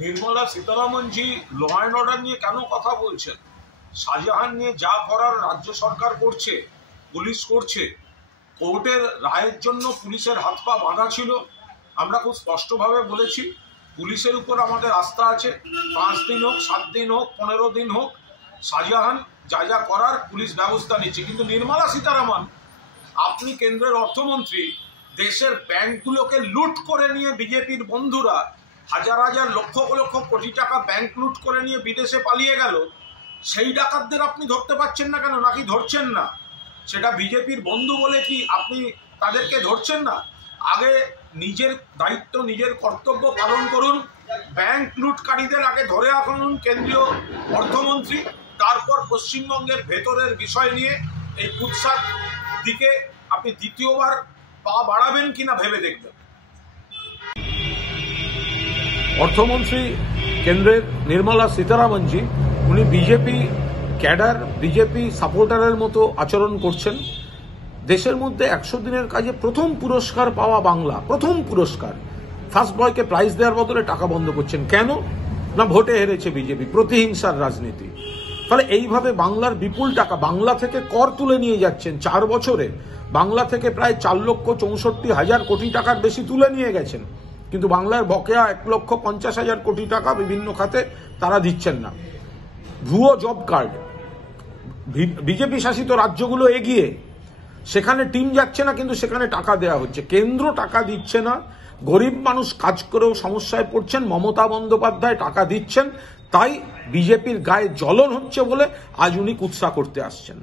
Nirmala সীতারামনজি law and order নিয়ে কেন কথা বলছেন? শাহজাহান নিয়ে যা করার রাজ্য সরকার করছে, পুলিশ করছে। কোর্টের রায়ের জন্য পুলিশের হাত পা বাঁধা ছিল। আমরা খুব স্পষ্টভাবে বলেছি পুলিশের উপর আমাদের আস্থা আছে। 5 দিন হোক, 7 দিন হোক, 15 দিন হোক, শাহজাহান যা যা করার পুলিশ ব্যবস্থা নিচ্ছে। কিন্তু নির্মলা সীতারামন, আপনি কেন্দ্রের অর্থমন্ত্রী, দেশের ব্যাংকগুলোকে লুট করে নিয়ে বিজেপির বন্ধুরা হাজার হাজার লক্ষ লক্ষ কোটি টাকা ব্যাংক লুট করে নিয়ে বিদেশে পালিয়ে গেল। সেই ডাকাতদের আপনি ধরতে পারছেন না কেন? নাকি ধরছেন না? সেটা বিজেপির বন্ধু বলে কি আপনি তাদেরকে ধরছেন না? আগে নিজের দায়িত্ব, নিজের কর্তব্য পালন করুন। ব্যাংক লুটকারীদের আগে ধরে আনুন কেন্দ্রীয় অর্থমন্ত্রী, তারপর পশ্চিমবঙ্গের ভেতরের বিষয় নিয়ে এই কুৎসার দিকে আপনি দ্বিতীয়বার পা বাড়াবেন কিনা ভেবে দেখবেন। অর্থমন্ত্রী কেন্দ্রের নির্মলা সীতারামনজি, উনি বিজেপি ক্যাডার, বিজেপি সাপোর্টারের মতো আচরণ করছেন। দেশের মধ্যে 100 দিনের কাজে প্রথম পুরস্কার পাওয়া বাংলা, প্রথম পুরস্কার, ফার্স্ট বয়কে প্রাইজ দেওয়ার বদলে টাকা বন্ধ করছেন। কেন? না ভোটে হেরেছে বিজেপি, প্রতিহিংসার রাজনীতি। ফলে এইভাবে বাংলার বিপুল টাকা বাংলা থেকে কর তুলে নিয়ে যাচ্ছেন। 4 বছরে বাংলা থেকে প্রায় 4,64,000 কোটি টাকার বেশি তুলে নিয়ে গেছেন। কিন্তু বাংলার বকেয়া 1,50,000 কোটি টাকা বিভিন্ন খাতে তারা দিচ্ছেন না। ভুয়ো জব কার্ড, বিজেপি শাসিত রাজ্যগুলো এগিয়ে, সেখানে টিম যাচ্ছে না কিন্তু সেখানে টাকা দেওয়া হচ্ছে। কেন্দ্র টাকা দিচ্ছে না, গরিব মানুষ কাজ করেও সমস্যায় পড়ছেন। মমতা বন্দ্যোপাধ্যায় টাকা দিচ্ছেন, তাই বিজেপির গায়ে জ্বলন হচ্ছে বলে আজ উনি কুৎসা করতে আসছেন।